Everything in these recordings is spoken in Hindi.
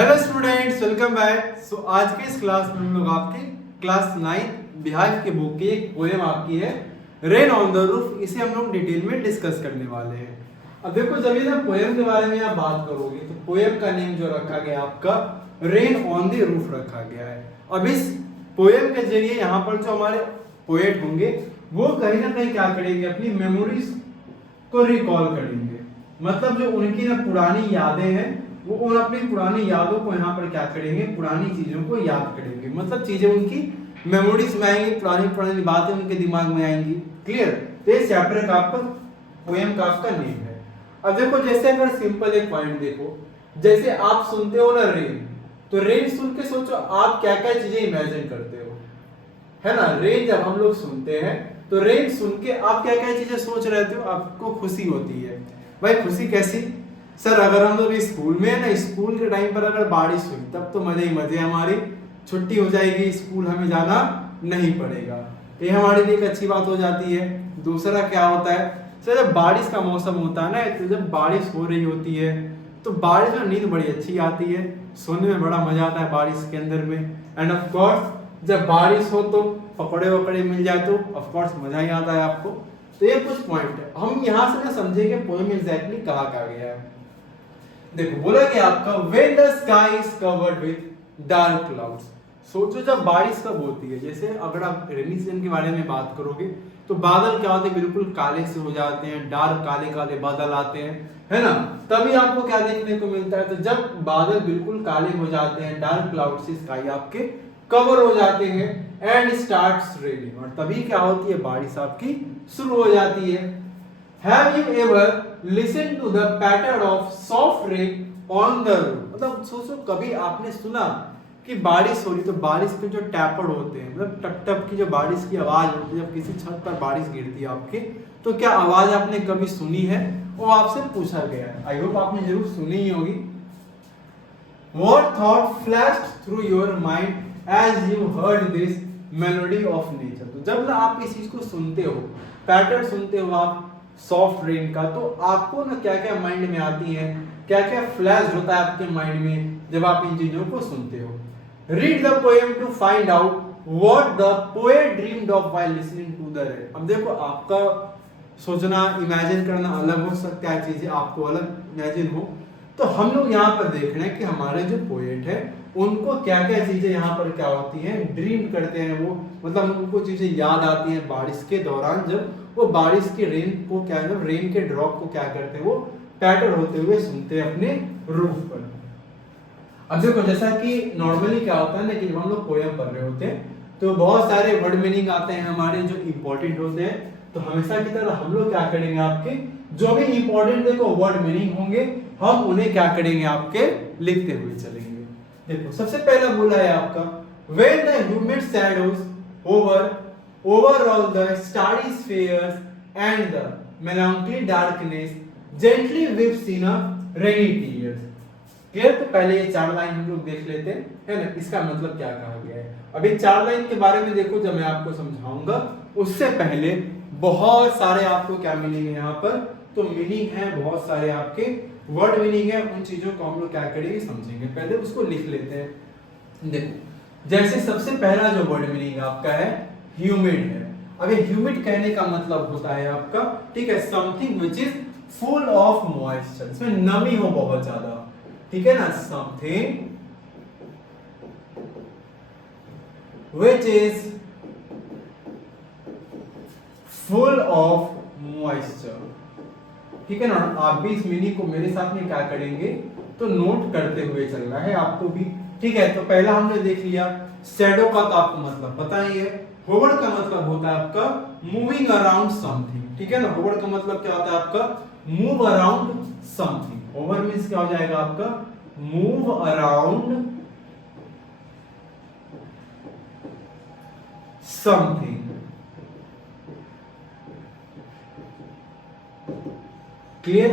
Hello students, welcome back. So आज के इस क्लास में हम लोग आपके क्लास 9 बिहार के बुक की एक पोएम आपकी है रेन ऑन द रूफ। इसे हम लोग डिटेल में डिस्कस करने वाले हैं। अब देखो, जब ये ना पोएम के बारे में आप बात करोगे तो पोएम का नेम जो रखा गया आपका रेन ऑन द रूफ रखा गया है। अब इस पोएम के जरिए यहाँ पर जो हमारे पोएट होंगे वो कहीं ना कहीं क्या करेंगे, अपनी मेमोरीज को रिकॉल करेंगे। मतलब जो उनकी ना पुरानी यादें हैं वो उन अपनी पुरानी यादों को यहाँ पर क्या करेंगे, पुरानी चीजों को याद करेंगे। मतलब चीजें उनकी मेमोरीज में आएंगी, पुरानी पुरानी बातें उनके दिमाग में आएंगी। क्लियर? तो इस चैप्टर का आपका पोएम का आपका नेम है। अब देखो, जैसे अगर सिंपल एक पॉइंट देखो, जैसे आप सुनते हो ना रेन, तो रेन सुन के सोचो आप क्या क्या चीजें इमेजिन करते हो, है ना। रेन जब हम लोग सुनते हैं तो रेन सुन के आप क्या क्या चीजें सोच रहे थे, आपको खुशी होती है। भाई खुशी कैसी सर, अगर हम लोग स्कूल में है ना, स्कूल के टाइम पर अगर बारिश हुई तब तो मजे ही मजे, हमारी छुट्टी हो जाएगी, स्कूल हमें जाना नहीं पड़ेगा। ये हमारे लिए एक अच्छी बात हो जाती है। दूसरा क्या होता है सर, जब बारिश का मौसम होता है ना, तो जब बारिश हो रही होती है तो बारिश में नींद बड़ी अच्छी आती है, सोने में बड़ा मजा आता है बारिश के अंदर में। एंड ऑफ कोर्स जब बारिश हो तो पकौड़े वकड़े मिल जाए तो ऑफ कोर्स मजा ही आता है आपको। तो ये कुछ पॉइंट है, हम यहाँ से ना समझेंगे पोएम एग्जैक्टली कहा गया है। देखो, बोला कि आपका when the sky is covered with dark clouds। सोचो जब बारिश कब होती है, जैसे अगर आप रेनी सीजन के बारे में बात करोगे तो बादल क्या होते हैं, बिल्कुल काले से हो जाते हैं, डार्क काले काले बादल आते हैं, है ना। तभी आपको क्या देखने को मिलता है, तो जब बादल बिल्कुल काले हो जाते हैं, डार्क क्लाउड से स्काई आपके कवर हो जाते हैं एंड स्टार्ट्स रेनिंग, और तभी क्या होती है, बारिश आपकी शुरू हो जाती है। Have you ever listened to the patter of soft rain on the roof? मतलब सोचो कभी आपने सुना कि बारिश हो रही तो बारिश के जो टैपर होते हैं, मतलब टप टप की जो बारिश की आवाज होती है जब किसी छत पर बारिश गिरती है आपके, तो क्या आवाज आपने कभी सुनी है? वो आपसे पूछा गया है। आई होप आपने जरूर सुनी ही होगी। What thought flashed through your mind as you heard this melody of nature? तो जब ना आप इस चीज को सुनते हो, पैटर्न सुनते हो आप सॉफ्ट रेन का, तो आपको ना क्या क्या माइंड में आती है, क्या क्या फ्लैश होता है आपके माइंड में जब आप इन चीजों को सुनते हो। Read the poem to find out what the poet dreamed of while listening to the rain. अब देखो, आपका सोचना, इमेजिन करना अलग हो सकता है, चीजें आपको अलग इमेजिन हो। तो हम लोग यहाँ पर देख रहे हैं कि हमारे जो पोएट है उनको क्या क्या चीजें यहाँ पर क्या होती हैं, ड्रीम करते हैं वो, मतलब उनको चीजें याद आती हैं बारिश के दौरान, जब वो बारिश के रेन को क्या, जब रेन के ड्रॉप को क्या करते हैं, वो पैटर होते हुए सुनते हैं अपने रूफ पर। अब देखो, जैसा कि नॉर्मली क्या होता है ना कि जब हम लोग पोएम पढ़ रहे होते हैं तो बहुत सारे वर्ड मीनिंग आते हैं हमारे जो इंपॉर्टेंट होते हैं, तो हमेशा की तरह हम लोग क्या करेंगे, आपके जो भी इंपॉर्टेंट देखो वर्ड मीनिंग होंगे हम उन्हें क्या करेंगे, आपके लिखते हुए चलेंगे। देखो, सबसे पहला बोला है आपका when the humid shadows over all the starry spheres and the melancholy darkness gently weeps in a rainy tears। Clear? तो पहले ये चार लाइन हम लोग देख लेते हैं, है ना, इसका मतलब क्या कहा गया है। अभी चार लाइन के बारे में देखो, जब मैं आपको समझाऊंगा उससे पहले बहुत सारे आपको क्या मिलेंगे यहाँ पर, तो मीनिंग है बहुत सारे, आपके वर्ड मीनिंग है, उन चीजों को हम लोग क्या करेंगे, समझेंगे। पहले उसको लिख लेते हैं। देखो, जैसे सबसे पहला जो वर्ड मीनिंग आपका है ह्यूमिड है। अब ये ह्यूमिड कहने का मतलब होता है आपका, ठीक है, something which is full of moisture, इसमें नमी हो बहुत ज्यादा, ठीक है ना, something which is full of moisture, ठीक है ना। आप भी इस मीनिंग को मेरे साथ में क्या करेंगे, तो नोट करते हुए चलना है आपको भी, ठीक है। तो पहला हमने देख लिया शैडो का, तो आपको मतलब पता ही है। होवर का मतलब होता है आपका मूविंग अराउंड समथिंग, ठीक है ना। होवर का मतलब क्या होता है आपका, move around something. Hover means क्या हो जाएगा आपका, मूव अराउंड समथिंग। क्लियर?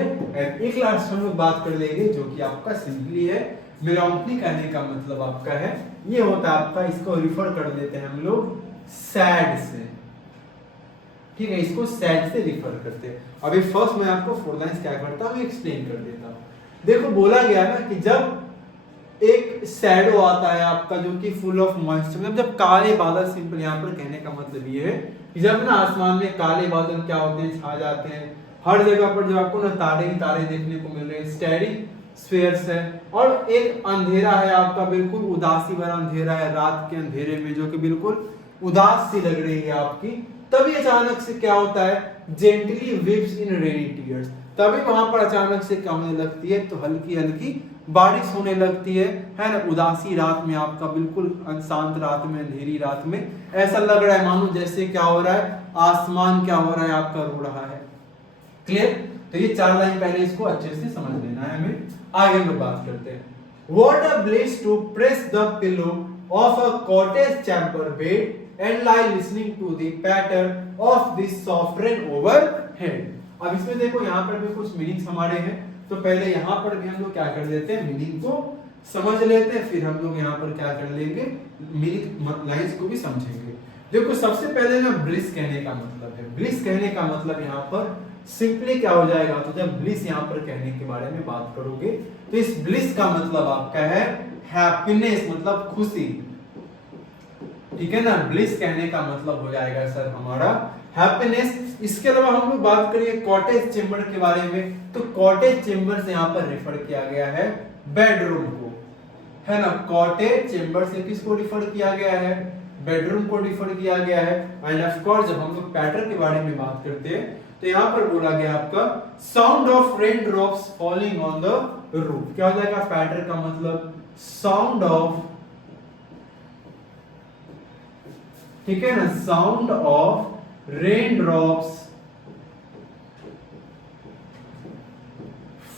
एक लास्ट हम लोग बात कर लेंगे जो कि आपका सिंपली है मेलांकोली कहने का मतलब आपका है, ये होता है आपका, इसको रिफर कर देते हैं हम लोग सैड से, ठीक है, इसको सैड से रिफर करते हैं। अभी फर्स्ट मैं आपको फोर लाइंस क्या करता हूँ एक्सप्लेन कर देता हूँ। देखो, बोला गया ना कि जब एक शैडो आता है आपका जो कि फुल ऑफ मॉइस्चर, मतलब जब काले बादल, सिंपल यहाँ पर कहने का मतलब ये है कि जब ना आसमान में काले बादल क्या होते हैं, छा जाते हैं, हर जगह पर जो आपको ना तारे ही तारे देखने को मिल रहे हैं, स्टेडी स्फीयर्स है, और एक अंधेरा है आपका, बिल्कुल उदासी भरा अंधेरा है रात के अंधेरे में, जो कि बिल्कुल उदास सी लग रही है आपकी। तभी अचानक से क्या होता है, जेंटली वीप्स इन रेनी टीयर्स, तभी वहां पर अचानक से क्या होने लगती है, तो हल्की हल्की बारिश होने लगती है ना। उदासी रात में आपका, बिल्कुल शांत रात में, अंधेरी रात में ऐसा लग रहा है मानो जैसे क्या हो रहा है, आसमान क्या हो रहा है आपका, रो रहा है। क्लियर? तो ये 4 लाइन पहले इसको अच्छे से समझ लेना है हमें। आगे हम बात करते हैं। What a bliss to press the pillow of a cottage chamber bed and lie listening to the patter of the soft rain overhead। अब इसमें देखो यहाँ पर भी कुछ मीनिंग्स हमारे हैं, तो पहले यहाँ पर भी हम लोग क्या कर लेते हैं, मीनिंग को समझ लेते हैं, फिर हम लोग यहाँ पर क्या कर लेंगे, मीनिंग लाइंस को भी समझेंगे। देखो सबसे पहले ना ब्लिस कहने का मतलब है, ब्लिस कहने का मतलब यहाँ पर सिंपली क्या हो जाएगा, तो जब ब्लिस यहाँ पर कहने के बारे में बात करोगे तो इस ब्लिस का मतलब आपका है हैप्पीनेस, मतलब खुशी, ठीक है ना। ब्लिस कहने का मतलब हो जाएगा सर हमारा हैप्पीनेस। इसके अलावा हम लोग बात करेंगे कॉटेज चेंबर के बारे में, तो कॉटेज चेंबर से यहाँ पर रेफर किया गया है बेडरूम को, है ना। कॉटेज चेंबर से किसको रिफर किया गया है, बेडरूम को रिफर किया गया है। एंड ऑफ कोर्स जब हम लोग पैटर्न के बारे में बात करते हैं तो यहाँ पर बोला गया आपका sound of rain drops falling on the roof, क्या हो जाएगा पैटर्न का मतलब, साउंड ऑफ, ठीक है ना, sound of rain drops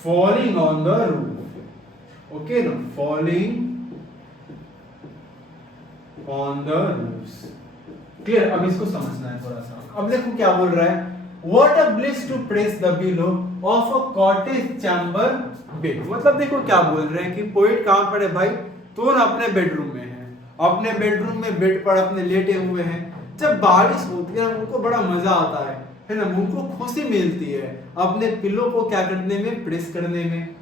falling on the roof, okay ना, falling on the roofs. Clear? अब इसको समझना है थोड़ा सा। अब देखो क्या बोल रहा है, What a bliss to press the pillow of a cottage chamber bed। मतलब देखो क्या बोल रहे हैं कि पोइट कहाँ पर है भाई, तो ना अपने बेडरूम में है, अपने बेडरूम में बेड पर अपने लेटे हुए हैं। जब बारिश होती है ना उनको बड़ा मजा आता है ना, उनको खुशी मिलती है अपने पिलो को क्या करने में, प्रेस करने में।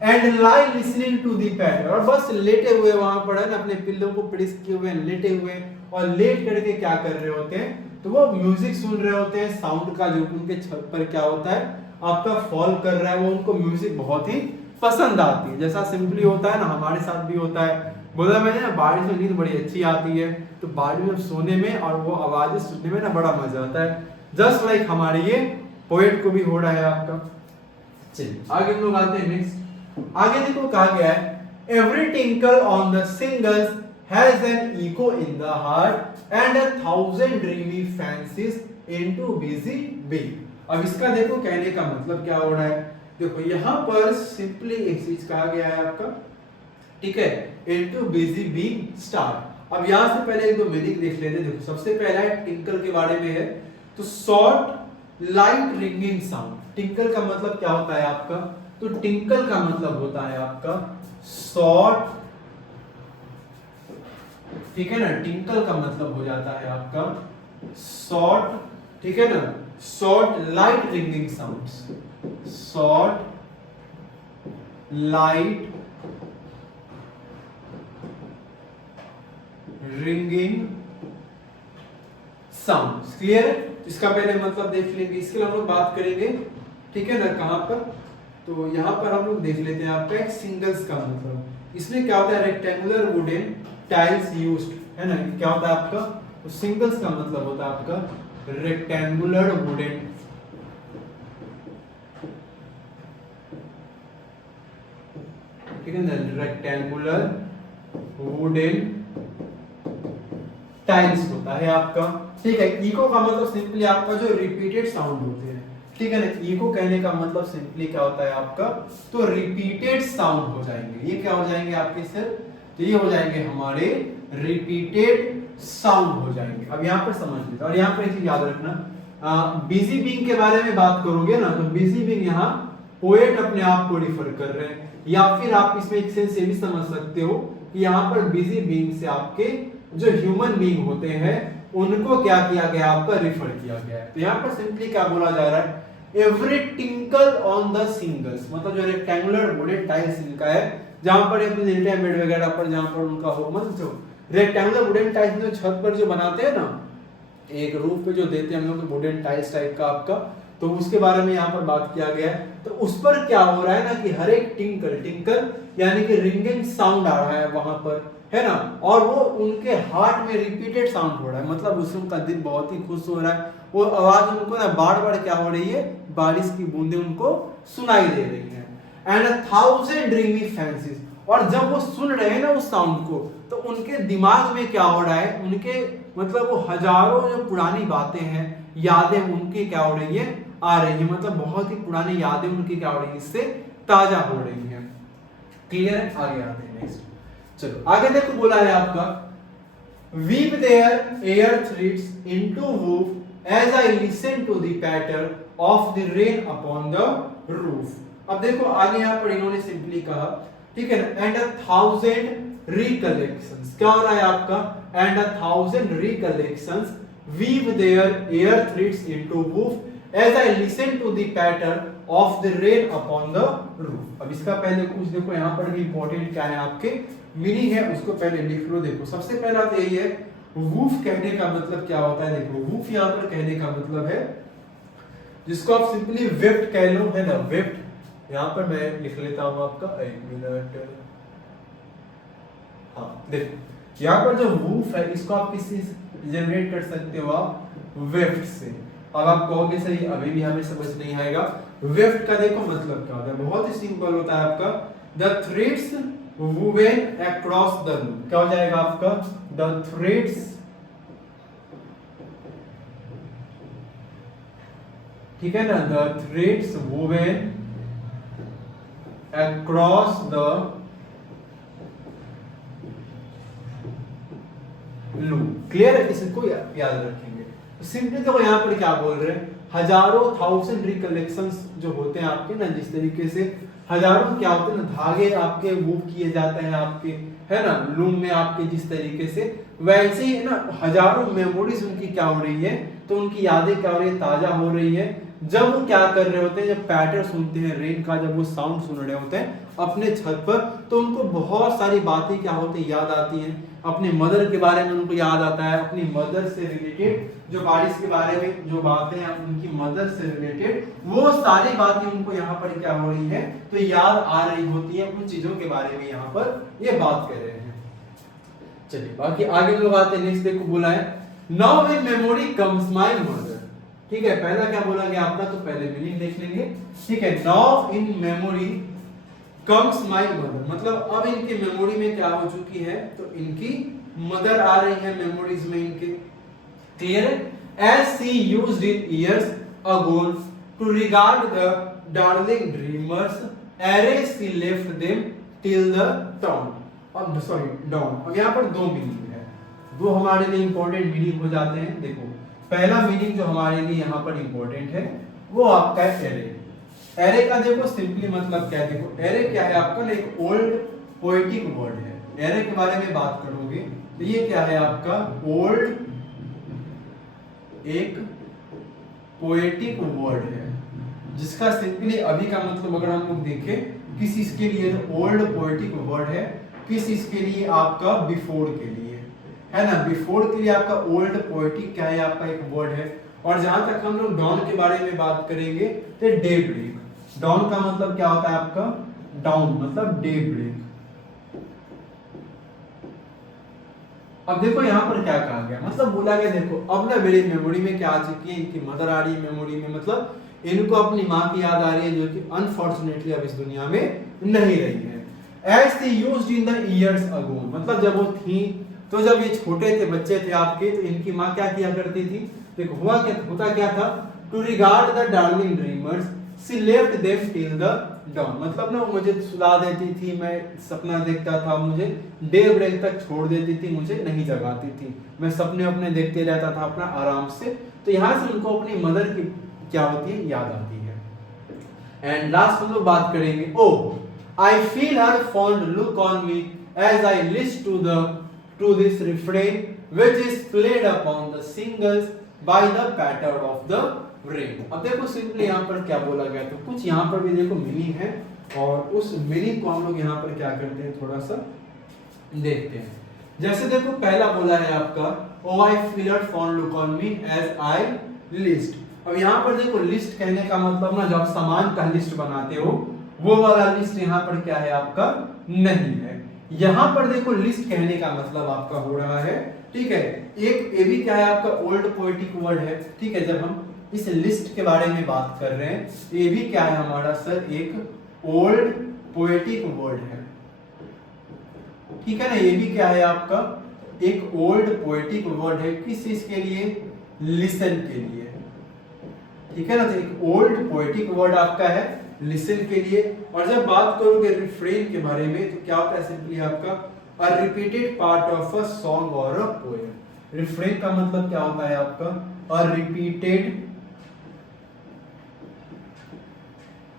And lie listening to the patter, और बस लेटे हुए वहां पर है ना, अपने पिल्लों को प्रेस किए हुए लेटे हुए, और लेट करके क्या कर रहे होते हैं, तो वो म्यूजिक सुन रहे होते हैं, साउंड का जो उनके छत पर क्या होता है आपका फॉल कर रहा है, वो उनको म्यूजिक बहुत ही पसंद आती है। जैसा सिंपली होता है ना, हमारे साथ भी होता है, बोला मैंने ना बारिश में नींद बड़ी अच्छी आती है, तो बारिश में सोने में और वो आवाजें सुनने में ना बड़ा मजा आता है। जस्ट लाइक हमारे ये पोएट को भी हो रहा है आपका। चलिए आगे हम लोग आते हैं नेक्स्ट। आगे देखो कहा गया है, every tinkle on the singles has an echo in the heart and 1,000 dreamy fancies into busy being। अब इसका देखो कहने का मतलब क्या हो रहा है, देखो यहाँ पर सिंपली एक चीज कहा गया है आपका, ठीक है, into busy being start। अब यहाँ से पहले एक दो मीनिंग देख लेते हैं। देखो सबसे पहला है टिंकल के बारे में है, तो short light ringing sound. Tinkle का मतलब क्या होता है आपका, तो टिंकल का मतलब होता है आपका शॉर्ट, ठीक है ना, टिंकल का मतलब हो जाता है आपका शॉर्ट, ठीक है ना, short light ringing sounds, short light ringing sounds. Clear? इसका पहले मतलब देख लेंगे, इसके लिए हम लोग बात करेंगे, ठीक है ना, कहां पर, तो यहां पर हम लोग देख लेते हैं आपका एक सिंगल्स का मतलब। इसमें क्या होता है, रेक्टेंगुलर वुडन टाइल्स यूज्ड, है ना, क्या होता है आपका, तो सिंगल्स का मतलब होता है आपका रेक्टेंगुलर वुडन, ठीक है ना, रेक्टेंगुलर वुडन टाइल्स होता है आपका, ठीक है। इको का मतलब सिंपली आपका जो रिपीटेड साउंड होते हैं, ठीक है ना, इको कहने का मतलब सिंपली क्या होता है आपका, तो रिपीटेड साउंड हो जाएंगे। ये क्या हो जाएंगे आपके सर, तो ये हो जाएंगे हमारे रिपीटेड साउंड हो जाएंगे। अब यहाँ पर समझ लीजिए, और यहाँ पर एक चीज याद रखना, बिजी बीइंग के बारे में बात करोगे ना, तो बिजी बीइंग यहाँ पोएट अपने आप को रिफर कर रहे हैं, या फिर आप इसमें एक सेंस ये भी समझ सकते हो कि यहाँ पर बिजी बीइंग से आपके जो ह्यूमन बीइंग होते हैं उनको क्या किया गया, आपका रिफर किया गया है। तो यहाँ पर सिंपली क्या बोला जा रहा है, every tinkle on the singles, मतलब जो रेक्टेंगुलर वुडन टाइल्स इनका है जहाँ पर अपने लिटिल बेड वगैरह पर जहाँ पर उनका हो, मतलब जो रेक्टेंगुलर वुडन टाइल्स जो छत पर जो बनाते हैं ना, एक रूफ पे जो देते हैं हम लोग वुडन टाइल्स टाइप का आपका, तो उसके बारे में यहाँ पर बात किया गया है। तो उस पर क्या हो रहा है ना कि हर एक टिंकल टिंकल यानी कि रिंगिंग साउंड आ रहा है वहां पर, है ना, और वो उनके हार्ट में रिपीटेड साउंड हो रहा है, मतलब उससे उनका दिल बहुत ही खुश हो रहा है। वो आवाज उनको ना बार बार क्या हो रही है, बारिश की बूंदें उनको सुनाई दे रही है। एंड 1000 ड्रीमी फैंसीज, और जब वो सुन रहे हैं ना उस साउंड को, तो उनके दिमाग में क्या हो रहा है, उनके मतलब वो हजारों जो पुरानी बातें हैं, यादें उनकी क्या हो रही है, आ रही है, मतलब बहुत ही पुरानी यादें उनकी क्या हो रही है, इससे ताजा हो रही है। क्लियर है? आगे आते हैं नेक्स्ट। चलो आगे देखो, बोला है आपका weave their air threads into woof as I listen to the patter of the rain upon the roof। अब देखो आगे यहाँ पर इन्होंने सिंपली कहा, ठीक है ना, and 1000 recollections, क्या हो रहा है आपका, and 1000 recollections weave their air threads into woof as I listen to the patter of the rain upon the roof। अब इसका पहले कुछ देखो, यहाँ पर भी इंपॉर्टेंट क्या है आपके मीनिंग है, उसको पहले लिख लो। देखो सबसे पहला तो यही है, वूफ कहने का मतलब क्या होता है। देखो वूफ यहाँ पर कहने का मतलब है, जिसको आप सिंपली वेफ्ट कह लो, है ना, वेफ्ट। यहाँ पर मैं लिख लेता हूँ आपका, एक मिनट, हाँ देखो यहाँ पर जो वूफ है, इसको आप किसी जनरेट कर सकते हो आप वेफ्ट से। अब आप कहोगे सही, अभी भी हमें समझ नहीं आएगा वेफ्ट का देखो मतलब क्या होता है, बहुत ही सिंपल होता है आपका, the threads woven across the loom, क्या हो जाएगा आपका, the threads, ठीक है ना, the threads woven across the loom। Clear है? इसको याद रखेंगे। सिंपली देखो यहाँ पर क्या बोल रहे हैं, हजारों 1000 रिकलेक्शंस जो होते हैं आपके ना, जिस तरीके से हजारों क्या होते हैं ना धागे आपके वूव किए जाते हैं आपके, है ना, लूम में आपके, जिस तरीके से वैसे ही ना हजारों मेमोरीज उनकी क्या हो रही है, तो उनकी यादें क्या हो रही है, ताजा हो रही है। जब वो क्या कर रहे होते हैं, जब पैटर्न सुनते हैं रेन का, जब वो साउंड सुन रहे होते हैं अपने छत पर, तो उनको बहुत सारी बातें क्या होती है, याद आती हैं। अपनी मदर के बारे में उनको याद आता है, अपनी मदर से रिलेटेड जो बारिश के बारे में जो बातें हैं उनकी मदर से रिलेटेड, वो सारी बातें उनको यहाँ पर क्या हो रही है, तो याद आ रही होती है, उन चीजों के बारे में यहाँ पर ये बात कर रहे हैं। चलिए बाकी आगे लोग आते हैं। नेक्स्ट देखो बोला है, now in memory comes my mother. ठीक है, पहला क्या बोला गया आपका, तो पहले मीनिंग देख लेंगे। ठीक है, now in memory comes my mother, मतलब अब इनकी मेमोरी में क्या हो चुकी है, तो इनकी मदर आ रही है मेमोरीज में इनके। क्लियर है? As she used in years ago to regard the darling dreamers ere she left them till the dawn। अब सॉरी dawn, अब यहाँ पर दो मीनिंग है, दो हमारे लिए इंपॉर्टेंट मीनिंग हो जाते हैं। देखो पहला मीनिंग जो हमारे लिए यहाँ पर इंपॉर्टेंट है वो आपका है एरे। एरे का देखो सिंपली मतलब क्या है, देखो एरे क्या है आपका, एक ओल्ड पोएटिक वर्ड है। एरे के बारे में बात करोगे तो ये क्या है आपका, ओल्ड एक पोएटिक वर्ड है, जिसका सिंपली अभी का मतलब अगर हम लोग देखें, किस इसके लिए ओल्ड पोएटिक वर्ड है, किस इसके लिए आपका बिफोर के लिए, है ना, बिफोर के लिए आपका ओल्ड पोएटिक क्या है आपका एक वर्ड है। और जहां तक हम लोग डॉन के बारे में बात करेंगे तो डे ब्रेक। डॉन का मतलब क्या होता है आपका, डाउन मतलब डे ब्रेक। अब देखो यहाँ पर क्या कहा गया, मतलब बोला गया देखो अब ना मेरी मेमोरी में क्या आ चुकी है, इनकी मदर आ रही है मेमोरी में, मतलब इनको अपनी माँ की याद आ रही है, जो कि अनफॉर्चुनेटली अब इस दुनिया में नहीं रही है। As the used in the years ago, मतलब जब वो थी, तो जब ये छोटे थे, बच्चे थे आपके, तो इनकी माँ क्या किया करती थी, देखो हुआ क्या, होता क्या था, to regard the darling dreamers she left them till the dawn, मतलब ना मुझे सुला देती थी, मैं सपना देखता था, मुझे डे ब्रेक तक छोड़ देती थी, मुझे नहीं जगाती थी, मैं सपने अपने देखते रहता था अपना आराम से। तो यहाँ से उनको अपनी मदर की क्या होती है, याद आती है। एंड लास्ट हम लोग बात करेंगे, O I feel her fond look on me as I list to this refrain which is played upon the shingles by the patter of the rain. अब देखो सिंपली यहाँ पर क्या बोला गया, तो कुछ यहाँ पर भी देखो मीनिंग है, और उस मीनिंग को हम लोग यहाँ पर क्या करते हैं, थोड़ा सा देखते हैं। जैसे देखो पहला बोला है आपका O I feel her fond look on me as I list. अब यहाँ पर देखो लिस्ट कहने का मतलब ना, जब आप सामान का लिस्ट बनाते हो वो वाला लिस्ट यहाँ पर क्या है आपका नहीं है। यहाँ पर देखो लिस्ट कहने का मतलब आपका हो रहा है, ठीक है, एक ये भी क्या है आपका ओल्ड पोएटिक वर्ड है, ठीक है। जब हम इस लिस्ट के बारे में बात कर रहे हैं, ये भी क्या है हमारा सर, एक ओल्ड पोएटिक वर्ड है, ठीक है ना। ये भी क्या है आपका एक ओल्ड पोएटिक वर्ड है, किस चीज के लिए, लिसन के लिए, ठीक है ना। तो एक ओल्ड पोएटिक वर्ड आपका है लिसन के लिए। और जब बात करोगे रिफ्रेन के बारे में तो क्या होता है, सिंपली आपका a repeated part of a song और अ पोएम। रिफ्रेन का मतलब क्या होता है आपका अ रिपीटेड,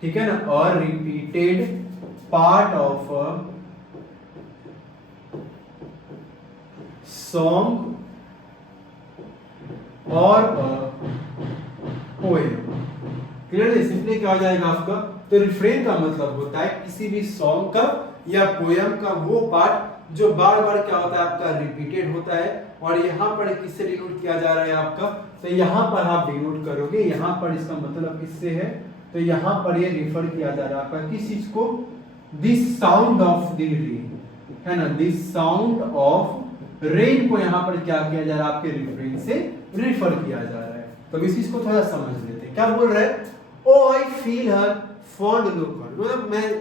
ठीक है ना, a repeated part of a song और पोएम। क्लियरली सिंपली क्या हो जाएगा आपका, तो रिफ्रेन का मतलब होता है किसी भी सॉन्ग का या पोएम का वो पार्ट जो बार बार क्या होता है आपका रिपीटेड होता है। और यहाँ पर किससे डिनोट किया जा रहा है आपका, तो यहाँ पर आप डिनोट करोगे, यहाँ पर इसका मतलब किससे है, तो यहाँ पर ये रिफर किया जा रहा है आपका किस चीज को, this sound of the rain, है ना, दिस साउंड ऑफ रेन को यहाँ पर क्या किया जा रहा है, आपके रिफ्रेन से रिफर किया जा रहा है। तो इस चीज को थोड़ा समझ लेते हैं। क्या बोल रहा है, oh I feel her fond look on, मतलब मैं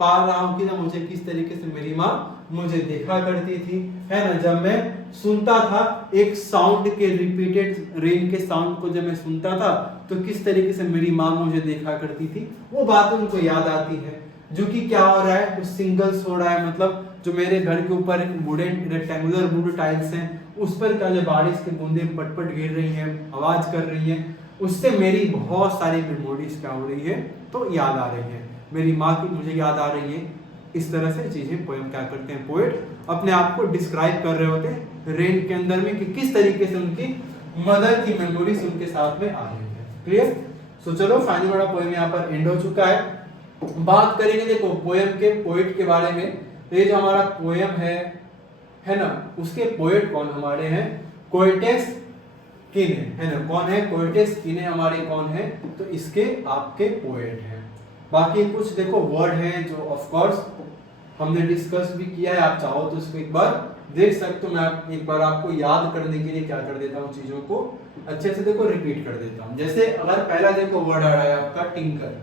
पा रहा हूं कि ना मुझे किस तरीके से मेरी माँ मुझे देखा करती थी, है ना। जब मैं सुनता था एक साउंड के रिपीटेड रेन के साउंड को जब मैं सुनता था तो किस तरीके से मेरी माँ मुझे देखा करती थी, वो बात उनको याद आती है। जो कि क्या हो रहा है, कुछ सिंगल्स हो रहा है, मतलब जो मेरे घर के ऊपर एक वुडन रेक्टेंगुलर वुड टाइल्स हैं उस पर क्या जो बारिश के बूंदे पटपट गिर रही हैं, आवाज कर रही हैं, उससे मेरी बहुत सारी मेमोरीज क्या हो रही है, तो याद आ रही है, मेरी माँ की मुझे याद आ रही है। इस तरह से चीजें पोएम क्या करते हैं, पोएट अपने आप को डिस्क्राइब कर रहे होते हैं रेन के अंदर में कि किस तरीके से उनकी मदर की मेमोरीज उनके साथ में आ रही है। क्लियर। सो चलो फाइनल वाला पोएम यहाँ पर एंड हो चुका है। बात करेंगे देखो पोएम के पोएट के बारे में। तो ये जो हमारा पोएम है ना, उसके पोएट कौन हमारे हैं, कोएटेस किने, है ना। कौन है, कोएटेस किने हमारे कौन है, तो इसके आपके पोएट हैं। बाकी कुछ देखो वर्ड हैं जो ऑफ कोर्स हमने डिस्कस भी किया है, आप चाहो तो इसको एक बार देख सकते हो। मैं एक बार आपको याद करने के लिए क्या कर देता हूँ, चीजों को अच्छे से देखो रिपीट कर देता हूँ। जैसे अगर पहला देखो वर्ड आ रहा है आपका टिंकर,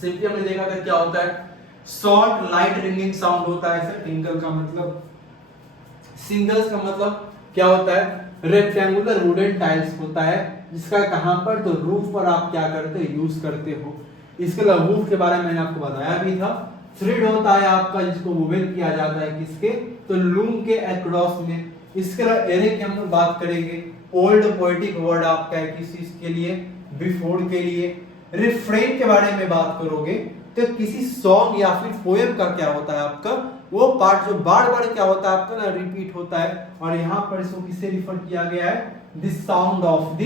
सिंपली हमने देखा था क्या होता है, शॉर्ट लाइट रिंगिंग साउंड होता है सर। टिंकल का मतलब, सिंगल्स का मतलब क्या होता है, रेक्टेंगुलर वुडन टाइल्स होता है, जिसका कहां पर, तो रूफ पर आप क्या करते हो, यूज करते हो। इसके अलावा वूफ के बारे में मैंने आपको बताया भी था। थ्रेड होता है आपका जिसको वुवन किया जाता है किसके, तो लूम के अक्रॉस में। इसके अलावा एरे की हम लोग बात करेंगे, ओल्ड पोएटिक वर्ड आपका है किस चीज के लिए, बिफोर के लिए। रिफ्रेन के बारे में बात करोगे तो किसी सॉन्ग या फिर पोएम का क्या होता है आपका, वो पार्ट जो बार बार क्या होता है आपका ना, रिपीट होता है। और यहाँ पर इसको किससे रिफर किया गया है, this sound of the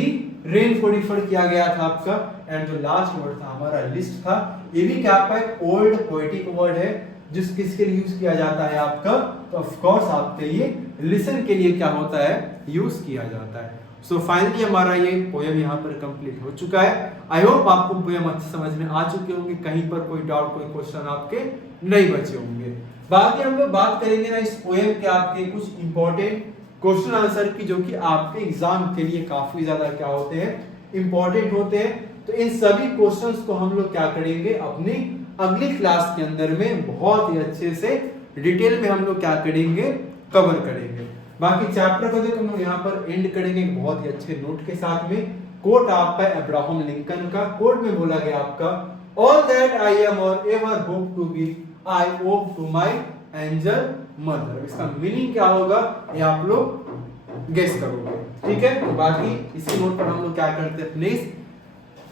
rain को रिफर किया गया था आपका। एंड जो लास्ट वर्ड था हमारा लिस्ट था, ये भी क्या आपका एक ओल्ड पोएटिक वर्ड है जिस किसके लिए यूज किया जाता है आपका, तो ऑफ कोर्स आपके लिए लिसन के लिए क्या होता है, यूज किया जाता है। सो फाइनली हमारा ये पोएम यहाँ पर कंप्लीट हो चुका है। आई होप आपको पोएम अच्छे समझ में आ चुके होंगे, कहीं पर कोई डाउट कोई क्वेश्चन आपके नहीं बचे होंगे। बाकी हम लोग बात करेंगे ना इस पोएम के आपके कुछ इंपॉर्टेंट क्वेश्चन आंसर की, जो कि आपके एग्जाम के लिए काफी ज्यादा क्या होते हैं, इंपॉर्टेंट होते हैं। तो इन सभी क्वेश्चंस को हम लोग क्या करेंगे, अपनी अगली क्लास के अंदर में बहुत ही अच्छे से डिटेल में हम लोग क्या करेंगे, कवर करेंगे। बाकी चैप्टर को देखो हम लोग यहाँ पर एंड करेंगे बहुत ही अच्छे नोट के साथ में। कोट आपका अब्राहम लिंकन का, कोट में बोला गया आपका, all that I am or ever hope to be I owe to my angel mother. इसका मीनिंग क्या होगा ये आप लोग गेस करोगे, ठीक है। तो बाकी इसी नोट पर हम लोग क्या करते हैं, अपने इस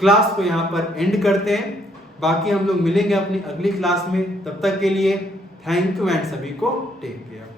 क्लास को यहाँ पर एंड करते हैं। बाकी हम लोग मिलेंगे अपनी अगली क्लास में, तब तक के लिए थैंक यू एंड सभी को टेक केयर।